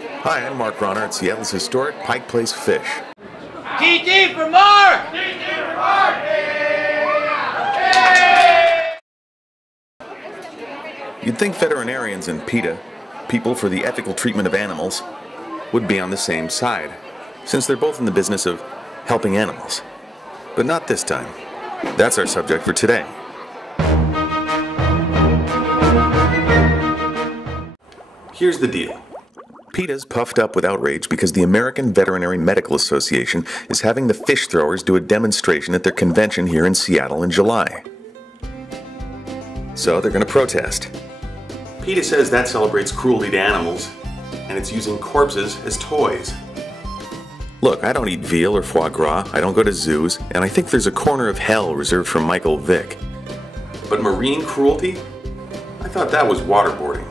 Hi, I'm Mark Rahner at Seattle's historic Pike Place Fish. TT for Mark! TT for Mark! You'd think veterinarians and PETA, people for the ethical treatment of animals, would be on the same side, since they're both in the business of helping animals. But not this time. That's our subject for today. Here's the deal. PETA's puffed up with outrage because the American Veterinary Medical Association is having the fish throwers do a demonstration at their convention here in Seattle in July. So they're going to protest. PETA says that celebrates cruelty to animals, and it's using corpses as toys. Look, I don't eat veal or foie gras, I don't go to zoos, and I think there's a corner of hell reserved for Michael Vick. But marine cruelty? I thought that was waterboarding.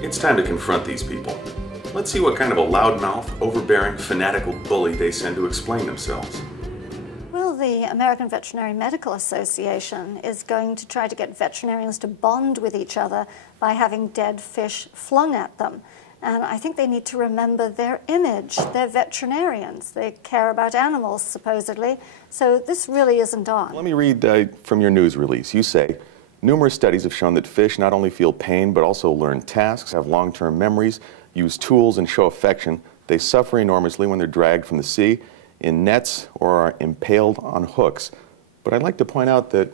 It's time to confront these people. Let's see what kind of a loudmouth, overbearing, fanatical bully they send to explain themselves. Well, the American Veterinary Medical Association is going to try to get veterinarians to bond with each other by having dead fish flung at them. And I think they need to remember their image. They're veterinarians. They care about animals, supposedly. So this really isn't on. Let me read from your news release. You say, numerous studies have shown that fish not only feel pain, but also learn tasks, have long-term memories, use tools, and show affection. They suffer enormously when they're dragged from the sea in nets or are impaled on hooks. But I'd like to point out that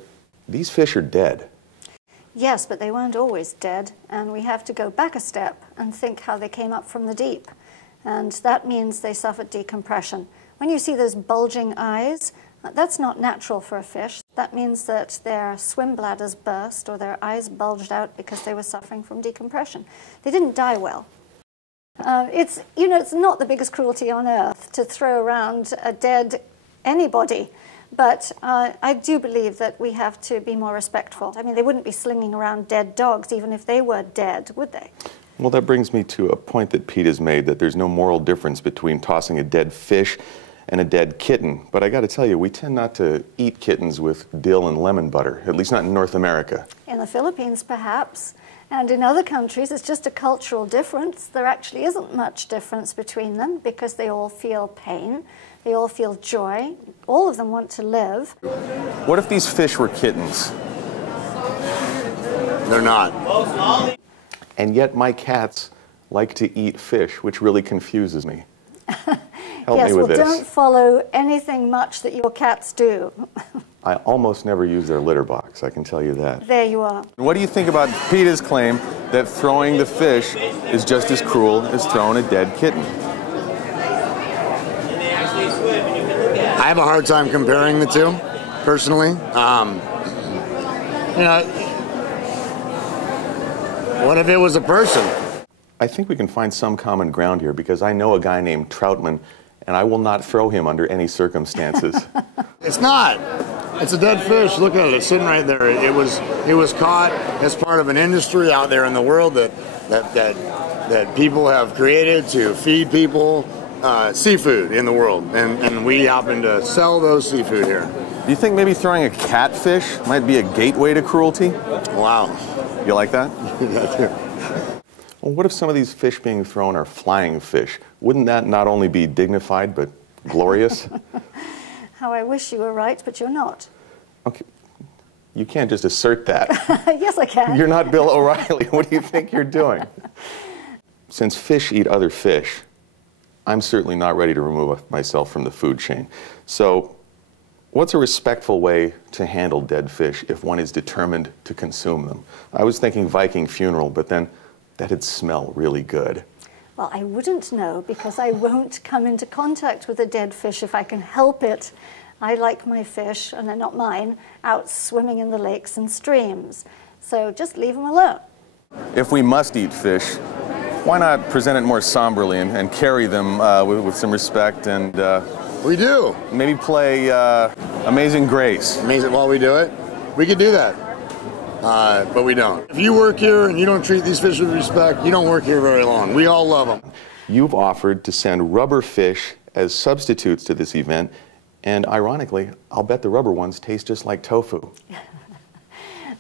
these fish are dead. Yes, but they weren't always dead, and we have to go back a step and think how they came up from the deep. And that means they suffered decompression. When you see those bulging eyes, that's not natural for a fish. That means that their swim bladders burst or their eyes bulged out because they were suffering from decompression. They didn't die well. It's not the biggest cruelty on earth to throw around a dead anybody, but I do believe that we have to be more respectful. I mean, they wouldn't be slinging around dead dogs even if they were dead, would they? Well, that brings me to a point that PETA's made, that there's no moral difference between tossing a dead fish and a dead kitten. But I got to tell you, we tend not to eat kittens with dill and lemon butter, at least not in North America. In the Philippines, perhaps. And in other countries, it's just a cultural difference. There actually isn't much difference between them because they all feel pain, they all feel joy, all of them want to live. What if these fish were kittens? They're not. And yet my cats like to eat fish, which really confuses me. Help Yes, me with well, this. don't follow anything much that your cats do. I almost never use their litter box, I can tell you that. There you are. What do you think about PETA's claim that throwing the fish is just as cruel as throwing a dead kitten? I have a hard time comparing the two, personally. What if it was a person? I think we can find some common ground here because I know a guy named Troutman, and I will not throw him under any circumstances. It's not. It's a dead fish. Look at it. It's sitting right there. It was caught as part of an industry out there in the world that people have created to feed people seafood in the world, and we happen to sell those seafood here. Do you think maybe throwing a catfish might be a gateway to cruelty? Wow. You like that? Yeah. Well, what if some of these fish being thrown are flying fish? Wouldn't that not only be dignified, but glorious? How I wish you were right, but you're not. Okay, you can't just assert that. Yes, I can. You're not Bill O'Reilly. What do you think you're doing? Since fish eat other fish, I'm certainly not ready to remove myself from the food chain. So, what's a respectful way to handle dead fish if one is determined to consume them? I was thinking Viking funeral, but then that'd smell really good. Well, I wouldn't know because I won't come into contact with a dead fish if I can help it. I like my fish, and they're not mine, out swimming in the lakes and streams. So just leave them alone. If we must eat fish, why not present it more somberly and carry them with some respect and We do. maybe play Amazing Grace? Amazing. While we do it, we could do that. But we don't. If you work here and you don't treat these fish with respect, you don't work here very long. We all love them. You've offered to send rubber fish as substitutes to this event, and ironically, I'll bet the rubber ones taste just like tofu.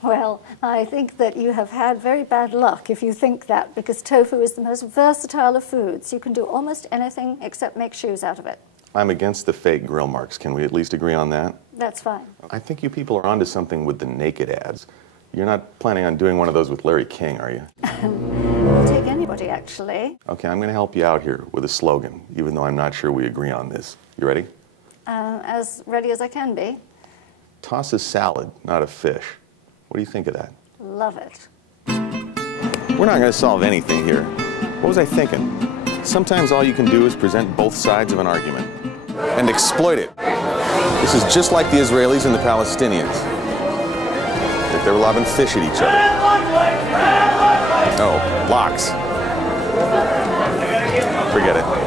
Well, I think that you have had very bad luck if you think that, because tofu is the most versatile of foods. You can do almost anything except make shoes out of it. I'm against the fake grill marks. Can we at least agree on that? That's fine. I think you people are onto something with the naked ads. You're not planning on doing one of those with Larry King, are you? We'll take anybody, actually. Okay, I'm going to help you out here with a slogan, even though I'm not sure we agree on this. You ready? As ready as I can be. Toss a salad, not a fish. What do you think of that? Love it. We're not going to solve anything here. What was I thinking? Sometimes all you can do is present both sides of an argument and exploit it. This is just like the Israelis and the Palestinians. Like they were lobbing fish at each other. Oh, blocks. Forget it.